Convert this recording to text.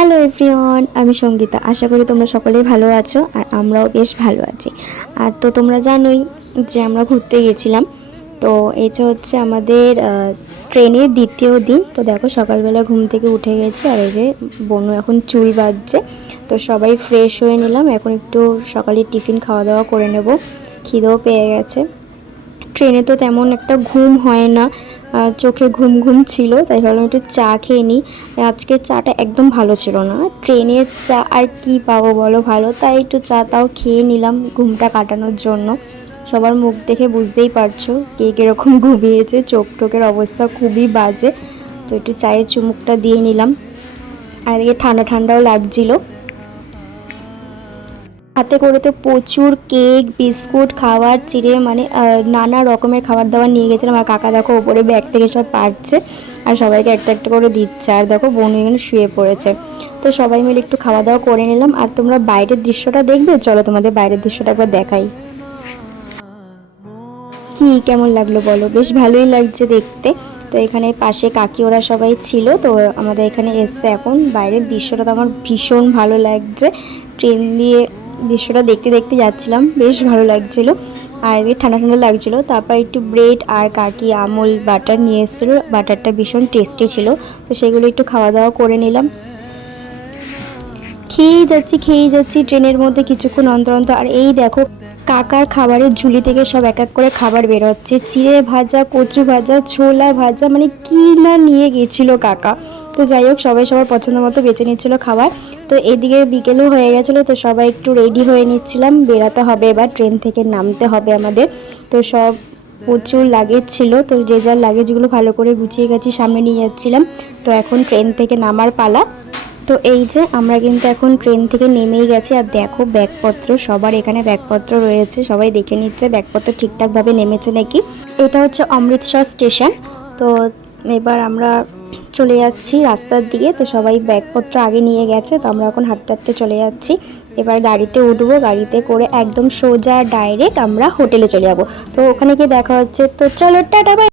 Hello everyone, আমি সঙ্গীতা। আশা করি তোমরা সকলেই ভালো আছো আর আমরাও বেশ ভালো আছি। আর তো তোমরা জানোই যে আমরা ঘুরতে গেছিলাম। তো এটা হচ্ছে আমাদের ট্রেনের দ্বিতীয় দিন। তো দেখো সকালবেলা ঘুম থেকে উঠে গেছি আর এই যে বনু এখন চুল বাঁধছে। তো সবাই ফ্রেশ হয়ে নিলাম, এখন একটু সকালে টিফিন খাওয়া দাওয়া করে নেব, খিদেও পেয়ে গেছে। ট্রেনে তো তেমন একটা ঘুম হয় না, চোখে ঘুম ঘুম ছিল, তাই ভাবলাম একটু চা খেয়ে নিই। আজকের চাটা একদম ভালো ছিল না, ট্রেনের চা আর কি পাবো বলো ভালো, তাই একটু চা তাও খেয়ে নিলাম ঘুমটা কাটানোর জন্য। সবার মুখ দেখে বুঝতেই পারছো কে কীরকম ঘুমিয়েছে, চোখ টোকের অবস্থা খুবই বাজে। তো একটু চায়ের চুমুকটা দিয়ে নিলাম, আর এদিকে ঠান্ডা ঠান্ডাও লাগছিলো। হাতে করে তো প্রচুর কেক, বিস্কুট, খাবার চিড়ে মানে নানা রকমের খাবার দাবার নিয়ে গেছিলাম। আর কাকা দেখো ওপরে ব্যাগ থেকে সব পাচ্ছে আর সবাইকে একটা একটা করে দিচ্ছে। আর দেখো বোন এখানে শুয়ে পড়েছে। তো সবাই মিলে একটু খাওয়া দাওয়া করে নিলাম। আর তোমরা বাইরের দৃশ্যটা দেখবে, চলো তোমাদের বাইরের দৃশ্যটা একবার দেখাই। কি কেমন লাগলো বলো? বেশ ভালোই লাগছে দেখতে। তো এখানে পাশে কাকি ওরা সবাই ছিল, তো আমাদের এখানে এসছে। এখন বাইরের দৃশ্যটা তো আমার ভীষণ ভালো লাগছে। ট্রেন দিয়ে দৃশ্যটা দেখতে দেখতে যাচ্ছিলাম, বেশ ভালো লাগছিল। আর এদিকে ঠান্ডা ঠান্ডা লাগছিল। তারপর একটু ব্রেড আর কাকি আমুল বাটার নিয়ে এসেছিলো, বাটারটা ভীষণ টেস্টি ছিল। তো সেগুলো একটু খাওয়া দাওয়া করে নিলাম। খেয়েই যাচ্ছি ট্রেনের মধ্যে কিছুক্ষণ অন্তর অন্তর। আর এই দেখো কাকার খাবারের ঝুলি থেকে সব এক এক করে খাবার বেরোচ্ছে, চিড়ে ভাজা, কচু ভাজা, ছোলা ভাজা, মানে কি না নিয়ে গেছিলো কাকা। তো যাই হোক সবাই সবার পছন্দ মতো বেছে নিচ্ছিলো খাবার। তো এদিকে বিকেলও হয়ে গেছিলো, তো সবাই একটু রেডি হয়ে নিচ্ছিলাম, বেরাতে হবে এবার, ট্রেন থেকে নামতে হবে আমাদের। তো সব প্রচুর লাগেজ ছিল, তো যে যার লাগেজগুলো ভালো করে গুছিয়ে গেছি, সামনে নিয়ে যাচ্ছিলাম। তো এখন ট্রেন থেকে নামার পালা। তো এই যে আমরা কিন্তু এখন ট্রেন থেকে নেমেই গেছি। আর দেখো ব্যাগপত্র, সবার এখানে ব্যাগপত্র রয়েছে, সবাই দেখে নিচ্ছে ব্যাগপত্র ঠিকঠাকভাবে নেমেছে নাকি। এটা হচ্ছে অমৃতসর স্টেশন। তো এবার আমরা চলে যাচ্ছি রাস্তার দিকে। তো সবাই ব্যাগপত্র আগে নিয়ে গেছে, তো আমরা এখন হাঁটতে হাঁটতে চলে যাচ্ছি। এবার গাড়িতে উঠবো, গাড়িতে করে একদম সোজা ডাইরেক্ট আমরা হোটেলে চলে যাবো। তো ওখানে গিয়ে দেখা হচ্ছে। তো চলো টাটা বাই।